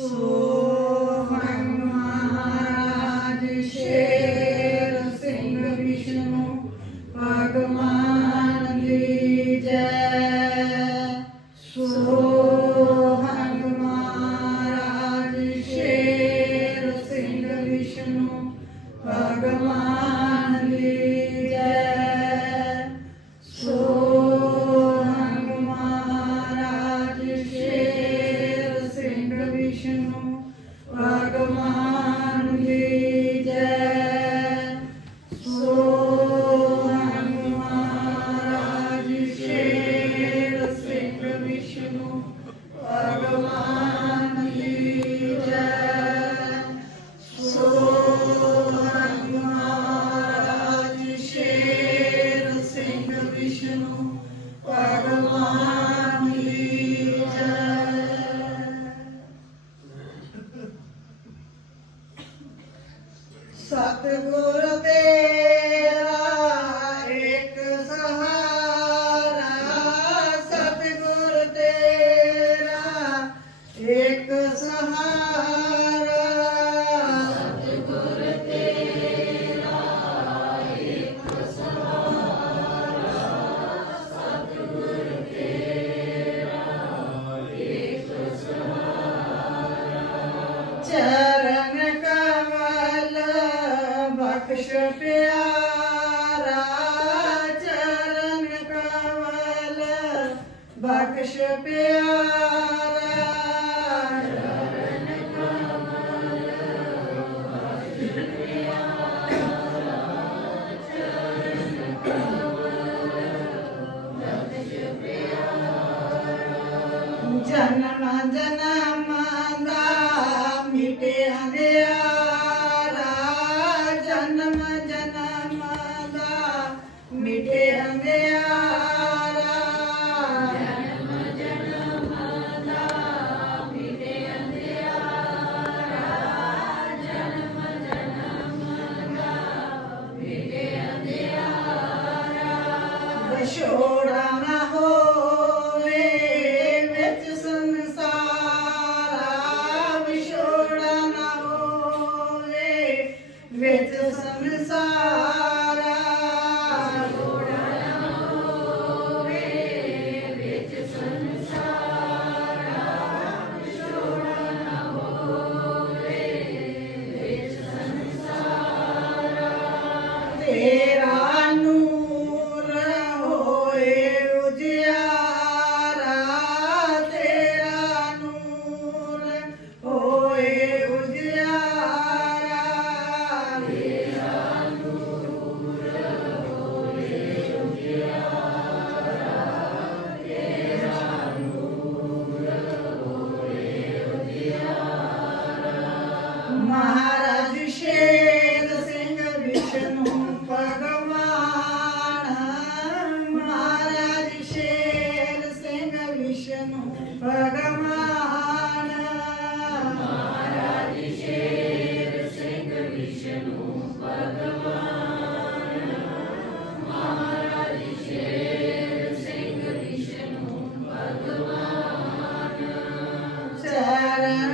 Sou. Anjana Sarah.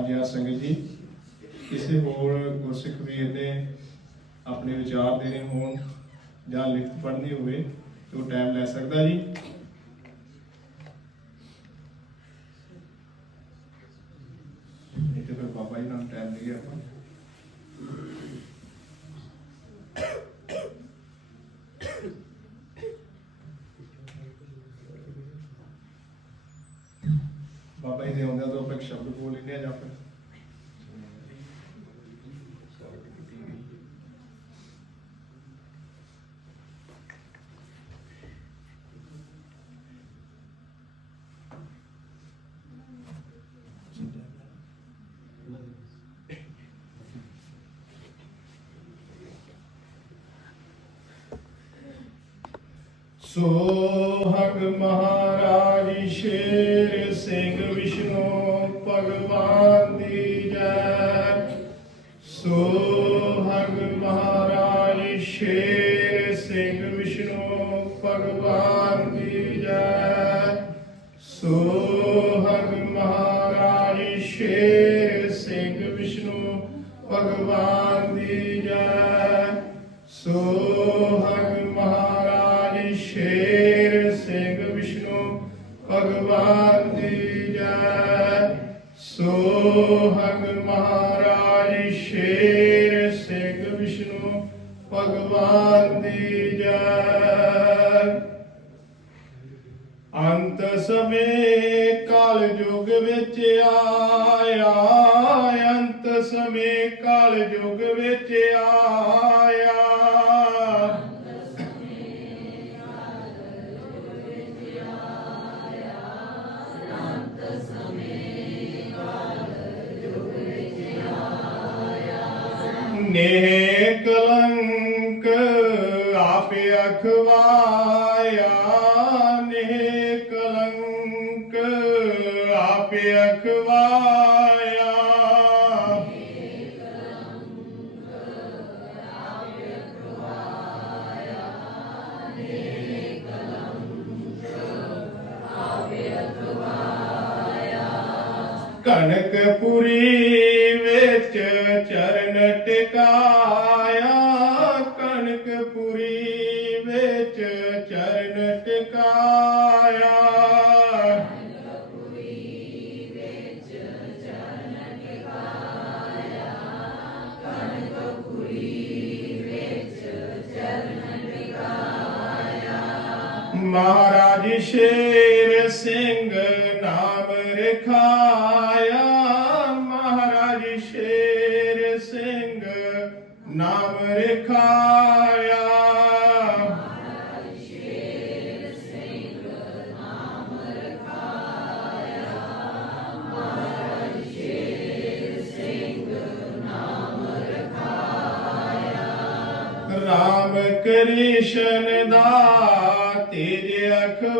ਅੱਜ ਆ ਸੰਗਤ ਜੀ। ਕਿਸੇ ਹੋਰ ਗੁਰਸਿੱਖ ਵੀਰ ਦੇ ਆਪਣੇ ਵਿਚਾਰ ਦੇਣੇ ਹੋਣ ਜਾਂ ਲਿਖਤ ਪੜ੍ਹਨੀ ਹੋਵੇ, ਤੇ ਉਹ ਟਾਈਮ ਲੈ ਸਕਦਾ ਜੀ। बोल इंडिया सोहग महाराज शेर ਸੋਹਗ ਮਹਾਰਾਜ ਸ਼ੇਰ ਸਿੰਘ ਵਿਸ਼ਨੂੰ ਭਗਵਾਨ ਦੀ ਜੈ। ਅੰਤ ਸਮੇ ਕਾਲ ਯੁਗ ਵਿੱਚ ਆਇਆ, ਅੰਤ ਸਮੇ ਕਾਲ ਯੁਗ ਵਿੱਚ ਆਇਆ। ਨੇ ਕਲੰਕ ਆਪੇ ਅਖਵਾਇਆ। ਨੇ ਕਲੰਕ ਆਪੇ ਅਖਵਾਇਆ। ਕਨਕਪੁਰੀ ਵਿੱਚ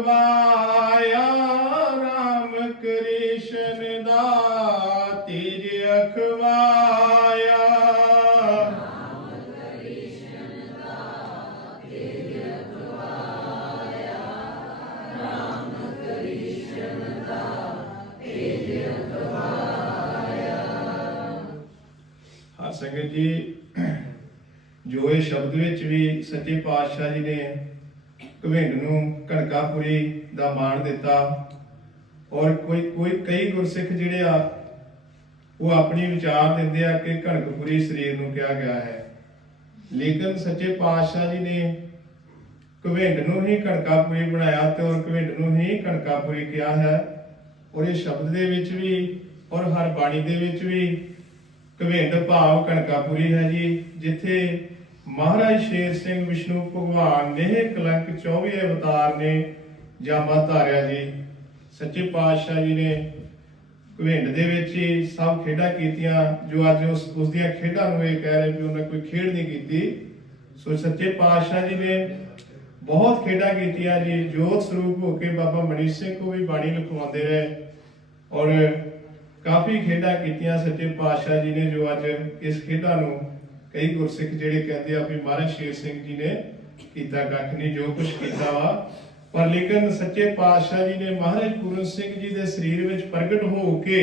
ਅਖਵਾਇਆ ਰਾਮ ਕ੍ਰਿਸ਼ਨ ਦਾ ਤੇਜ ਅਖਵਾਇਆ। ਸੰਗਤ ਜੀ, ਜੋ ਇਹ ਸ਼ਬਦ ਵਿੱਚ ਵੀ ਸੱਚੇ ਪਾਤਸ਼ਾਹ ਜੀ ਨੇ ਘਵਿੰਡ ਨੂੰ ਕਣਕਾਪੁਰੀ ਦਾ ਮਾਣ ਦਿੱਤਾ ਔਰ ਕੋਈ ਕੋਈ, ਕਈ ਗੁਰਸਿੱਖ ਜਿਹੜੇ ਆ, ਉਹ ਆਪਣੀ ਵਿਚਾਰ ਦਿੰਦੇ ਆ ਕਿ ਕਣਕਪੁਰੀ ਸਰੀਰ ਨੂੰ ਕਿਹਾ ਗਿਆ ਹੈ। ਲੇਕਿਨ ਸੱਚੇ ਪਾਤਸ਼ਾਹ ਜੀ ਨੇ ਘਵਿੰਡ ਨੂੰ ਹੀ ਕਣਕਾਪੁਰੀ ਬਣਾਇਆ ਤੇ ਔਰ ਘਵਿੰਡ ਨੂੰ ਹੀ ਕਣਕਾਪੁਰੀ ਕਿਹਾ ਹੈ। ਔਰ ਇਹ ਸ਼ਬਦ ਦੇ ਵਿੱਚ ਵੀ ਔਰ ਹਰ ਬਾਣੀ ਦੇ ਵਿੱਚ ਵੀ ਘਵਿੰਡ ਭਾਵ ਕਣਕਾਪੁਰੀ ਹੈ ਜੀ, ਜਿੱਥੇ ਮਹਾਰਾਜ ਸ਼ੇਰ ਸਿੰਘ ਵਿਸ਼ਨੂੰ ਭਗਵਾਨ ਨੇ ਕਲੰਕ 24 ਅਵਤਾਰ ਨੇ ਜਾਮਾ ਧਾਰਿਆ ਜੀ। ਸੱਚੇ ਪਾਤਸ਼ਾਹ ਜੀ ਨੇ ਘਵਿੰਡ ਦੇ ਵਿੱਚ ਹੀ ਸਭ ਖੇਡਾਂ ਕੀਤੀਆਂ, ਜੋ ਅੱਜ ਉਸ ਉਸ ਦੀਆਂ ਖੇਡਾਂ ਨੂੰ ਇਹ ਕਹਿ ਰਹੇ ਵੀ ਉਹਨਾਂ ਕੋਈ ਖੇਡ ਨਹੀਂ ਕੀਤੀ। ਸੋ ਸੱਚੇ ਪਾਤਸ਼ਾਹ ਜੀ ਨੇ ਬਹੁਤ ਖੇਡਾਂ ਕੀਤੀਆਂ ਜੀ। ਜੋਤ ਸਰੂਪ ਹੋ ਕੇ ਬਾਬਾ ਮਨੀਸ਼ ਸਿੰਘ ਕੋ ਵੀ ਬਾਣੀ ਲਿਖਵਾਉਂਦੇ ਰਹੇ ਔਰ ਕਾਫੀ ਖੇਡਾਂ ਕੀਤੀਆਂ ਸੱਚੇ ਪਾਤਸ਼ਾਹ ਜੀ ਨੇ ਜੋ ਅੱਜ ਇਸ ਖੇਡਾਂ ਨੂੰ ਕਈ ਗੁਰਸਿੱਖ ਜਿਹੜੇ ਕਹਿੰਦੇ ਆ ਵੀ ਮਹਾਰਾਜ ਸ਼ੇਰ ਸਿੰਘ ਜੀ ਨੇ ਕੀਤਾ ਕੱਖ ਨਹੀਂ ਜੋ ਕੁਝ ਕੀਤਾ ਵਾ। ਪਰ ਲੇਕਿਨ ਸੱਚੇ ਪਾਤਸ਼ਾਹ ਜੀ ਨੇ ਮਹਾਰਾਜ ਪੂਰਨ ਸਿੰਘ ਜੀ ਦੇ ਸਰੀਰ ਵਿੱਚ ਪ੍ਰਗਟ ਹੋ ਕੇ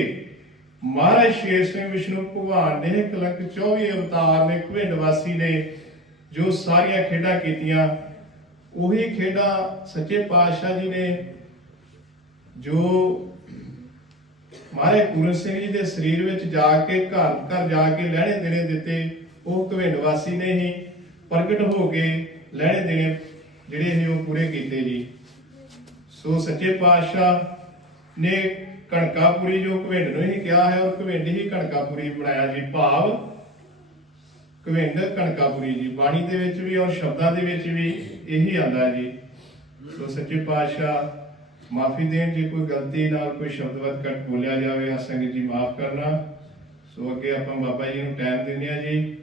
ਮਹਾਰਾਜ ਸ਼ੇਰ ਸਿੰਘ ਵਿਸ਼ਨੂੰ ਭਗਵਾਨ ਨੇ ਕਲੰਕ 24 ਅਵਤਾਰ ਨੇ ਘਵਿੰਡ ਵਾਸੀ ਨੇ ਜੋ ਸਾਰੀਆਂ ਖੇਡਾਂ ਕੀਤੀਆਂ, ਉਹੀ ਖੇਡਾਂ ਸੱਚੇ ਪਾਤਸ਼ਾਹ ਜੀ ਨੇ ਜੋ ਮਹਾਰਾਜ ਪੂਰਨ ਸਿੰਘ ਜੀ ਦੇ ਸਰੀਰ ਵਿੱਚ ਜਾ ਕੇ ਘਰ ਘਰ ਜਾ ਕੇ ਲਹਿਣੇ ਦੇਣੇ ਦਿੱਤੇ। ਉਹ ਘਵਿੰਡ ਵਾਸੀ ਨੇ ਹੀ ਪ੍ਰਗਟ ਹੋ ਕੇ ਲੈਣੇ ਦੇਣੇ ਜਿਹੜੇ ਇਹ ਉਹ ਪੂਰੇ ਕੀਤੇ ਜੀ। ਸੋ ਸੱਚੇ ਪਾਤਸ਼ਾਹ ਨੇ ਕਣਕਾਪੁਰੀ ਜੋ ਘਵਿੰਡ ਨੂੰ ਹੀ ਕਿਹਾ ਹੈ, ਔਰ ਘਵਿੰਡ ਹੀ ਕਣਕਾਪੁਰੀ ਬਣਾਇਆ ਜੀ ਭਾਵ। ਘਵਿੰਡ ਕਣਕਾਪੁਰੀ ਜੀ, ਬਾਣੀ ਦੇ ਵਿੱਚ ਵੀ ਔਰ ਸ਼ਬਦਾਂ ਦੇ ਵਿੱਚ ਵੀ ਇਹੀ ਆਂਦਾ ਜੀ। ਸੋ ਸੱਚੇ ਪਾਤਸ਼ਾਹ, ਮਾਫੀ ਦੇਣ ਜੇ ਕੋਈ ਗਲਤੀ ਨਾਲ ਕੋਈ ਸ਼ਬਦ ਵਦ ਕੱਟ ਬੋਲਿਆ ਜਾਵੇ ਆ ਸੰਗਤ ਜੀ ਮਾਫ ਕਰਨਾ। ਸੋ ਅੱਗੇ ਆਪਾਂ ਬਾਬਾ ਜੀ ਨੂੰ ਟਾਈਮ ਦਿੰਦੇ ਆ ਜੀ।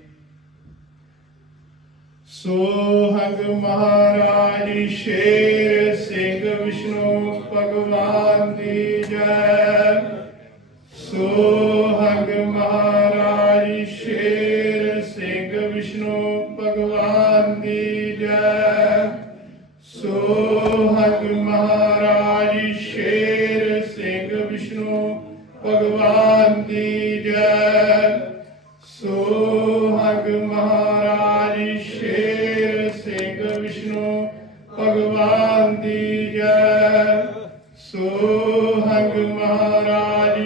ਸੋਹਗ ਮਹਾਰਾਜ ਸ਼ੇਰ ਸਿੰਘ ਵਿਸ਼ਨੂੰ ਭਗਵਾਨ ਦੀ ਜੈ। ਸੋ